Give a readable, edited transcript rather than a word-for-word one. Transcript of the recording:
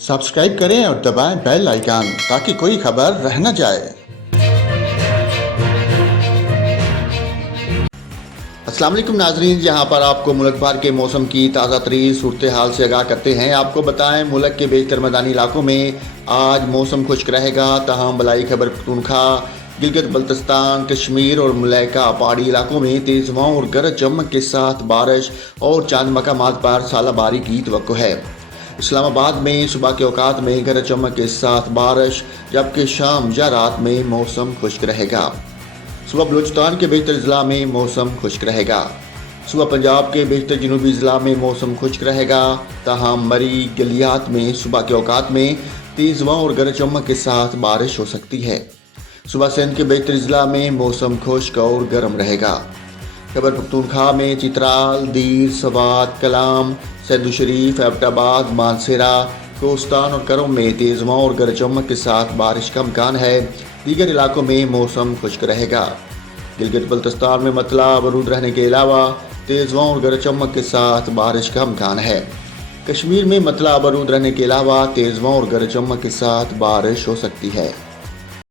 Subscribe करें और दबाएं बेल आइकन ताकि कोई खबर रह न जाए। अस्सलाम वालेकुम नाजरीन, जहां पर आपको मुल्क भर के मौसम की ताज़ा तरीन सूरत हाल से आगाह करते हैं। आपको बताएं, मुल्क के बेशतर मैदानी इलाकों में आज मौसम खुश्क रहेगा। तहम बलाई खैबर पख्तूनख्वा, गिलगित बल्तिस्तान, कश्मीर और मलैका पहाड़ी इलाकों में तेज़ हवाओं और गरज चमक के साथ बारिश और चंद मकामात पर सालाबारी की तवक्को है। इस्लामाबाद में सुबह के औकात में गरज चमक के साथ बारिश, जबकि शाम या रात में मौसम खुश्क रहेगा। सुबह बलूचिस्तान के बेशतर ज़िला में मौसम खुश्क रहेगा। सुबह पंजाब के बेशतर जनूबी ज़िला में मौसम खुश्क रहेगा। तहम मरी गलियात में सुबह के औकात में तेज़ हवाओं और गरज चमक के साथ बारिश हो सकती है। सुबह सिंध के बेशतर ज़िला में मौसम खुश्क और गर्म रहेगा। खैबर पख्तूनख्वा में चित्राल, दीर, सवात, कलाम, सैदू शरीफ, एबटाबाद, मानसेरा, कोस्तान और करम में तेज़ हवाओं और गरज चमक के साथ बारिश का इम्कान है। दीगर इलाकों में मौसम खुश्क रहेगा। गिलगित बल्तिस्तान में मतला बरूद रहने के अलावा तेज़ हवाओं और गरज चमक के साथ बारिश का इम्कान है। कश्मीर में मतला बरूद रहने के अलावा तेज़ हवाओं और गरज चमक के साथ बारिश हो सकती है।